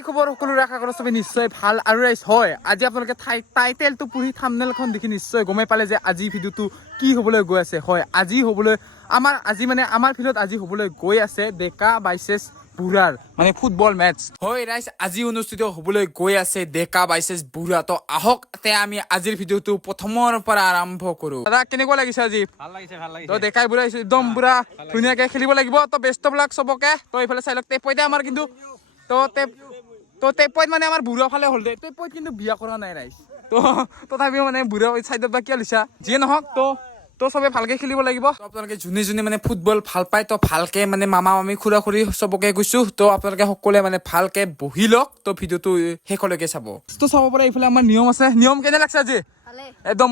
কি খবৰ সকলোৰে আশা কৰোঁ চবে নিশ্চয় ভাল আৰু ৰাইজ হয় আজি আপোনালোকে টাইটেলটো পঢ়ি থাম্বনেইলখন দেখি নিশ্চয় গমেই পালে যে আজি ভিডিঅ'টো কি হ'বলৈ গৈ আছে হয় আজি আমাৰ ভিডিঅ'ত আজি হ'বলৈ গৈ আছে ডেকা ভাৰ্চেছ বুঢ়াৰ মানে ফুটবল মেটচ হয় ৰাইজ আজি অনুষ্ঠিত হ'বলৈ গৈ আছে ডেকা ভাৰ্চেছ বুঢ়া তো আহক তে আমি আজিৰ ভিডিঅ'টো প্ৰথমৰ পৰা আৰম্ভ কৰোঁ দাদা কেনেকুৱা লাগিছে আজি ভাল লাগিছে তো দেখাই বুঢ়া একদম পুৰা ধুনীয়াকৈ খেলিব লাগিব তো বেষ্ট অফ লাক চবকে তো এইফালে চাই লওক টেপইতে আমাৰ কিন্তু তো টেপইত মানে আমাৰ বুঢ়া ফালে হ'ল দে টেপইত কিন্তু বিয়া কৰা নাই ৰাইজ তো তথাপিও মানে বুঢ়া চাইডত বা কিয় লৈছা যিয়ে নহওক তো চবে ভালকে খেলিব লাগিব আপোনালোকে যোনে মানে ফুটবল ভাল পায় তো ভালকে মানে মামা মামী খুৰা খুৰী চবকে কৈছো তো আপোনালোকে সকলোৱে মানে ভালকে বহি লওক তো ভিডিঅ'টো শেষলৈকে চাব তো চাব পাৰে এইফালে আমাৰ নিয়ম আছে নিয়ম কেনে লাগছে আজি একদম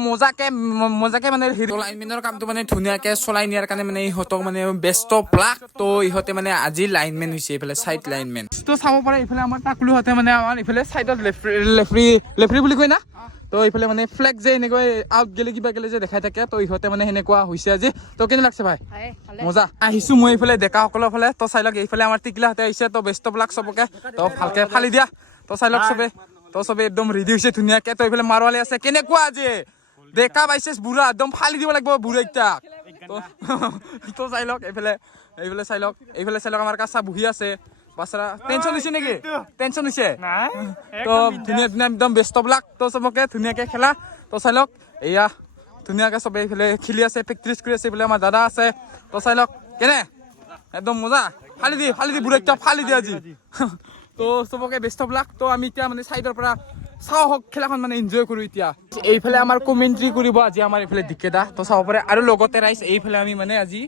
মজাকে মানে লাইনমেনৰ কামটো মানে ধুনীয়াকে চলাই নিয়াৰ কাৰণে মানে ইহঁতক মানে বেষ্ট অফ লাক তো ইহঁতে মানে আজি লাইনমেন হৈছে এইফালে চাইড লাইনমেন তো চাব পাৰে এইফালে আমাৰ টাকলুহঁতে মানে আমাৰ এইফালে চাইডত লেফ্ৰি বুলি কয় না তো এইফালে মানে ফ্লেগ যে এনেকৈ আউট গেলে কিবা গেলে যে দেখাই থাকে তো ইহঁতে মানে সেনেকুৱা হৈছে আজি তো কেনে লাগছে ভাই মজা আহিছো মই এইফালে ডেকাসকলৰ ফালে তো চাই লওক এইফালে আমাৰ টিকলাহঁতে আহিছে তো বেষ্ট অফ লাক চবকে তো ভালকে ফালি দিয়া তো চাই লওক চবে একদম ৰেডি হৈছে ধুনীয়াকে তো এইফালে মাৰৱালী আছে কেনেকুৱা আজি ডেকা ভাৰ্চেছ বুঢ়া একদম ফালি দিব লাগিব বুঢ়া ইটাক তো চাই লওক এইফালে চাই লওক আমাৰ কাছা বহি আছে বাছৰা টেনচন হৈছে নেকি টেনচন হৈছে তো ধুনীয়া একদম বেষ্ট অফ লাক তো চবকে ধুনীয়াকে খেলা তো চাই লওক এয়া ধুনীয়াকে চবে এইফালে খেলি আছে প্ৰেক্টিচ কৰি আছে এইফালে আমাৰ দাদা আছে তো চাই লওক কেনে একদম মজা ফালি দি বুঢ়া ইটাক ফালি দি আজি তো চবকে বেষ্ট অফ লাক তো আমি এতিয়া মানে চাইডৰ পৰা চাওঁ হওক খেলাখন মানে এনজয় কৰোঁ এতিয়া এইফালে আমাৰ কমেণ্ট্ৰি কৰিব আজি আমাৰ এইফালে দিকেদা তো চাব পাৰে আৰু লগতে ৰাইজ এইফালে আমি মানে আজি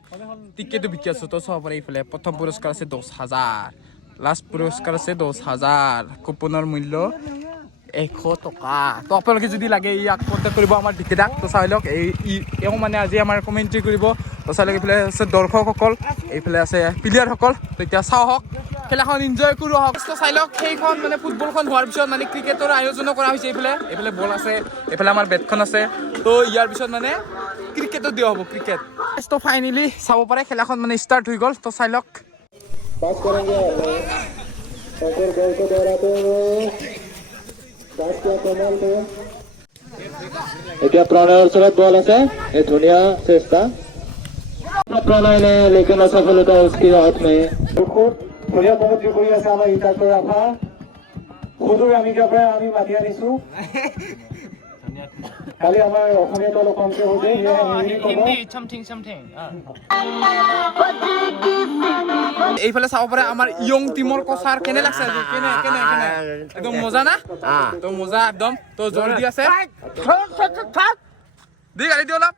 টিকেটো বিকি আছোঁ তো চাব পাৰে এইফালে প্ৰথম পুৰস্কাৰ আছে 10,000 লাষ্ট পুৰস্কাৰ আছে 10,000 কুপনৰ মূল্য 100 টকা তো আপোনালোকে যদি লাগে ইয়াক কণ্টেক্ট কৰিব আমাৰ দিকেদাক তো চাই লওক এওঁ মানে আজি আমাৰ কমেণ্ট্ৰি কৰিব তো চাই লওক এইফালে আছে দৰ্শকসকল এইফালে আছে প্লেয়াৰসকল তো এতিয়া চাওঁ হওক খেলাখন এনজয় কৰোঁ হওক চাই লওক সেইখন মানে ফুটবলখন হোৱাৰ পিছত মানে ক্ৰিকেটৰ আয়োজনো কৰা হৈছে এইফালে বল আছে এইফালে আমাৰ বেটখন আছে তো ইয়াৰ পিছত মানে ক্ৰিকেটত দিয়া হ'ব ক্ৰিকেট তো ফাইনেলি চাব পাৰে খেলাখন মানে ষ্টাৰ্ট হৈ গ'ল তো চাই লওক এতিয়া প্ৰণয়ৰ ওচৰত বল আছে এই ধুনীয়া চেষ্টা प्रणय ने लेकिन असफलता उसके हाथ में ধুনীয়া কমেণ্ট্ৰি কৰি আছে আমাৰ ইণ্টাৰটো ৰাখা খুদুৰ আমি মাতি আনিছো কালি আমাৰ অসমীয়া দল কমকে হৈছে এইফালে চাব পাৰে আমাৰ ইয়ং টিমৰ কচাৰ কেনে লাগছে কেনে একদম মজা না তো মজা একদম তো জোৰ দি আছে দি গাড়ী দি অলপ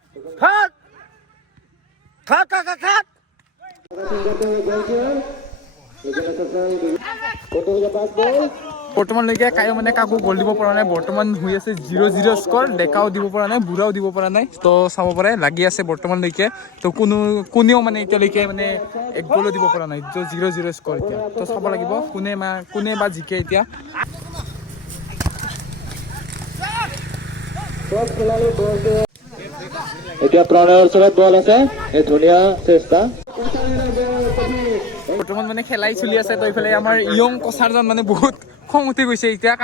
বৰ্তমানলৈকে কায়ো মানে কাকো গ'ল দিব পৰা নাই বৰ্তমান হৈ আছে 0-0 স্ক'ৰ ডেকাও দিব পৰা নাই বুঢ়াও দিব পৰা নাই তো চাব পাৰে লাগি আছে বৰ্তমানলৈকে তো কোনেও মানে এতিয়ালৈকে মানে এক গ'লো দিব পৰা নাই 0-0 স্ক'ৰ এতিয়া তো চাব লাগিব কোনে বা জিকে এতিয়া এতিয়া প্ৰণয়ৰ ওচৰত বল আছে এই ধুনীয়া চেষ্টা বৰ্তমান মানে খেলাই চলি আছে তো এইফালে আমাৰ ইয়ং কচাৰজন মানে বহুত খং উঠি গৈছে এতিয়া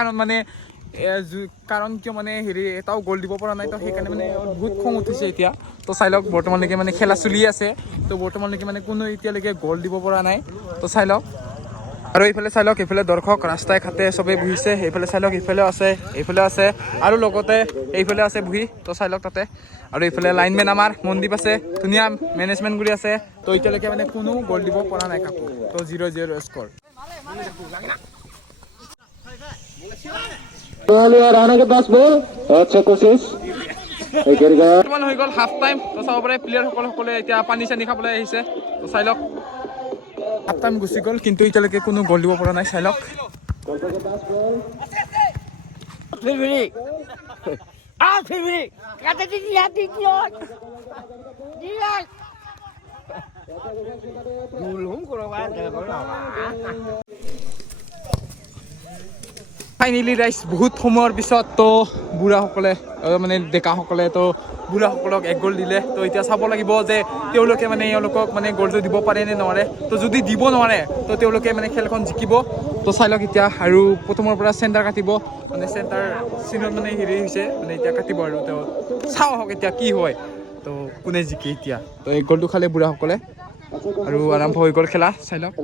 কাৰণ কিয় মানে এটাও গ'ল দিব পৰা নাই তো সেইকাৰণে মানে বহুত খং উঠিছে এতিয়া তো চাই লওক বৰ্তমানলৈকে মানে খেলা চলি আছে তো বৰ্তমানলৈকে মানে কোনো এতিয়ালৈকে গ'ল দিব পৰা নাই তো চাই লওক আৰু এইফালে চাই লওক এইফালে দৰ্শক ৰাস্তাই ঘাটে চবেই বহিছে এইফালে চাই লওক এইফালে আছে আৰু লগতে এইফালে আছে বহি তো চাই লওক তাতে আৰু এইফালে লাইনমেন আমাৰ মনদীপ আছে ধুনীয়া মেনেজমেণ্ট কৰি আছে তো এতিয়ালৈকে মানে কোনো গ'ল দিব পৰা নাই কাকো তো 0-0 স্ক'ৰ राणा के पास बॉल अच्छा कोशिश বৰ্তমান হৈ গ'ল হাফ টাইম তো চাব পাৰে প্লেয়াৰসকলে এতিয়া পানী চানী খাবলৈ আহিছে তো চাই লওক হাফ টাইম গুচি গ'ল কিন্তু এতিয়ালৈকে কোনো গ'ল দিব পৰা নাই চাই লওক ফাইনেলি ৰাইজ বহুত সময়ৰ পিছত তো বুঢ়াসকলে মানে ডেকাসকলে তো বুঢ়াসকলক এক গ'ল দিলে। তো এতিয়া চাব লাগিব যে তেওঁলোকে মানে এওঁলোকক মানে গ'লটো দিব পাৰে নে নোৱাৰে। তো যদি দিব নোৱাৰে তো তেওঁলোকে মানে খেলখন জিকিব। তো চাই লওক এতিয়া আৰু প্ৰথমৰ পৰা চেণ্টাৰ কাটিব মানে চেণ্টাৰ চিনত মানে হেৰি হৈছে মানে এতিয়া কাটিব আৰু তো চাওঁ আহক এতিয়া কি হয় তো কোনে জিকে এতিয়া। তো এক গ'লটো খালে বুঢ়াসকলে আৰু আৰম্ভ হৈ গ'ল খেলা চাই লওক।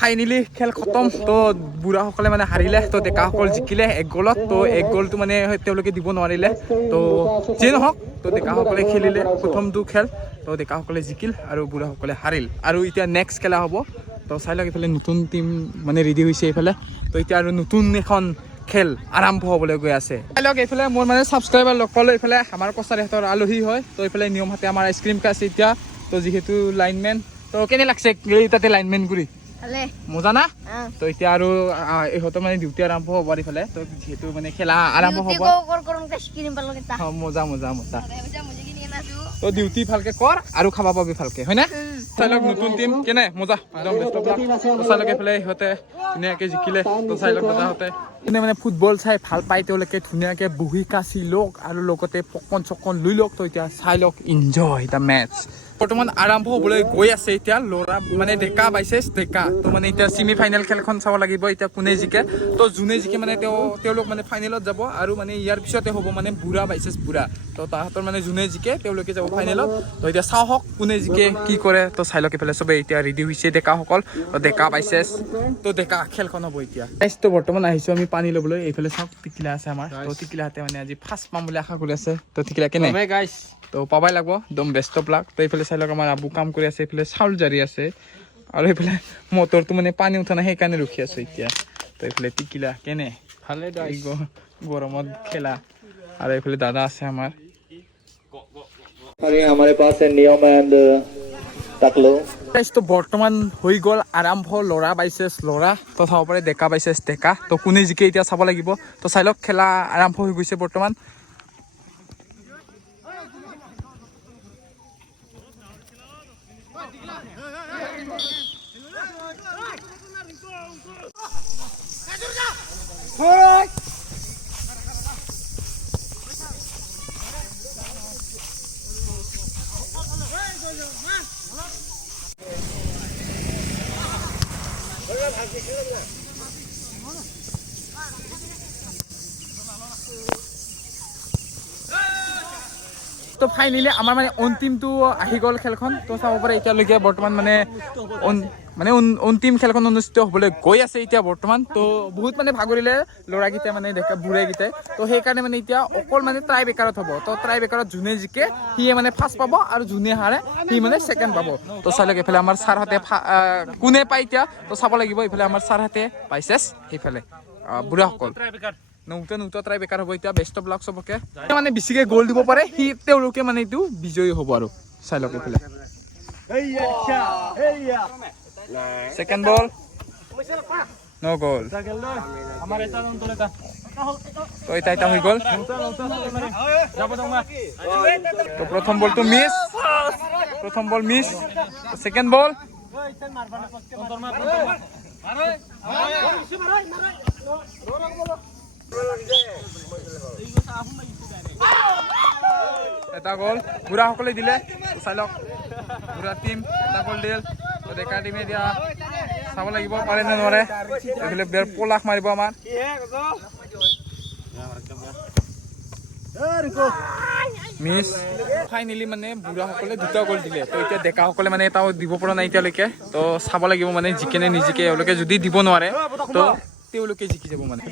ফাইনেলি খেল খতম। তো বুঢ়াসকলে মানে হাৰিলে তো ডেকাসকল জিকিলে এক গ'লত। তো এক গ'লটো মানে তেওঁলোকে দিব নোৱাৰিলে। তো যিয়ে নহওক তো ডেকাসকলে খেলিলে প্ৰথমটো খেল। তো ডেকাসকলে জিকিল আৰু বুঢ়াসকলে হাৰিল। আৰু এতিয়া নেক্সট খেলা হ'ব। তো চাই লওক এইফালে নতুন টিম মানে ৰেডি হৈছে এইফালে। তো এতিয়া আৰু নতুন এখন খেল আৰম্ভ হ'বলৈ গৈ আছে। চাই লওক এইফালে মোৰ মানে ছাবস্ক্ৰাইবাৰ লগ পালোঁ। এইফালে আমাৰ কছাৰীহঁতৰ আলহী হয়। তো এইফালে নিয়ম হাতে আমাৰ আইচক্ৰীম খাইছে এতিয়া। তো যিহেতু লাইনমেন তো কেনে লাগছে তাতে লাইনমেন কৰি মজা না? তো এতিয়া আৰু ইহঁতৰ মানে ডিউটি আৰম্ভ হ'ব আৰু ইফালে তো যিহেতু মানে খেলা আৰম্ভ হ'ব। মজা মজা মজা তো ডিউটি ভালকে কৰ আৰু খাবা পাবি ভালকে হয় না? চাই লওক নতুন টিম কেনে মজা একদম বেষ্ট অফ লাক। চাই লওক এইফালে ইহঁতে ধুনীয়াকৈ জিকিলে। তো চাই লওক দাদাহঁতে কোনে মানে ফুটবল চাই ভাল পায় তেওঁলোকে ধুনীয়াকৈ বহি কাচি লওক আৰু লগতে পকন চকন লৈ লওক। তো এতিয়া চাই লওক এনজয় দ্য মেটচ। বৰ্তমান আৰম্ভ হ'বলৈ গৈ আছে এতিয়া ল'ৰা মানে ডেকা বাইচেছ ডেকা। তো মানে এতিয়া ছেমি ফাইনেল খেলখন চাব লাগিব এতিয়া কোনে জিকে। তো যোনে জিকে মানে তেওঁলোক মানে ফাইনেলত যাব আৰু মানে ইয়াৰ পিছতে হ'ব মানে বুঢ়া বাইচেছ বুঢ়া। তো তাহাঁতৰ মানে যোনে জিকে তেওঁলোকে যাব ফাইনেলত। তো এতিয়া চাওঁ হওক কোনে জিকে কি কৰে। তো চাই লওক এইফালে চবেই এতিয়া ৰেডি হৈছে ডেকাসকল। তো ডেকা বাইচেছ তো ডেকা খেলখন হ'ব এতিয়া। তো বৰ্তমান আহিছোঁ আমি পানী ল'বলৈ। এইফালে চাওক টিকিলা আছে আমাৰ। তো টিকিলাহঁতে মানে আজি ফাৰ্ষ্ট পাম বুলি আশা কৰি আছে। তো টিকিলা কেনে তো পাবাই লাগব একদম বেষ্ট অফ লাক। তো এইফালে চাই লওক আমাৰ আবু কাম কৰি আছে। এইফালে চাউল জাৰি আছে আৰু এইফালে মটৰটো মানে পানী উঠা নাই সেইকাৰণে ৰখি আছো এতিয়া। তো এইফালে টিকিলা কেনে ভালে গৰমত খেলা আৰু এইফালে দাদা আছে আমাৰ। हमारे पास है नियम एंड टकलो। তো বৰ্তমান হৈ গ'ল আৰম্ভ ল'ৰা বাইচেছ ল'ৰা। তো চাব পাৰে ডেকা বাইচেছ ডেকা। তো কোনে জিকে এতিয়া চাব লাগিব। তো চাই লওক খেলা আৰম্ভ হৈ গৈছে বৰ্তমান। তো ফাইনেলি আমাৰ মানে অন্তিমটো আহি গ'ল খেলখন। তো চাব পাৰে এতিয়ালৈকে বৰ্তমান মানে অন্তিম খেলখন অনুষ্ঠিত হ'বলৈ গৈ আছে এতিয়া বৰ্তমান। তো বহুত মানে ভাগৰিলে ল'ৰাকেইটাই মানে বুঢ়াকেইটাই। তো সেইকাৰণে মানে এতিয়া অকল মানে ট্ৰাই বেকাৰত হ'ব। তো ট্ৰাই বেকাৰত যোনে জিকে সিয়ে মানে ফাৰ্ষ্ট পাব আৰু যোনে হাৰে সি মানে ছেকেণ্ড পাব। তো চাই লওক এইফালে আমাৰ ছাৰহঁতে কোনে পায় এতিয়া তো চাব লাগিব। এইফালে আমাৰ ছাৰহঁতে পাইছেছ সেইফালে বুঢ়াসকল নৌটা ট্ৰাই বেকাৰ হ'ব এতিয়া। বেষ্ট অফ লাক চবকে মানে বেছিকৈ গ'ল দিব পাৰে সি তেওঁলোকে মানে এইটো বিজয়ী হ'ব আৰু চাই লওক এইফালে সেকেন্ড বল নো গ'ল। তো এটা হৈ গ'ল। তো প্ৰথম বলটো মিছ সেকেন্ড বল এটা গ'ল বুঢ়াসকলে দিলে। চাই লওক বুঢ়া টিম এটা গ'ল দিল। তো ডেকা টিমে দিয়া চাব লাগিব পাৰে নে নোৱাৰে। এইফালে বেৰ পলাশ মাৰিব আমাৰ। মিছ। ফাইনেলি মানে বুঢ়াসকলে দুটা গ'ল দিলে। তো এতিয়া ডেকাসকলে মানে এটাও দিব পৰা নাই এতিয়ালৈকে। তো চাব লাগিব মানে জিকে নে নিজিকে। এওঁলোকে যদি দিব নোৱাৰে তো তেওঁলোকে জিকি যাব মানে।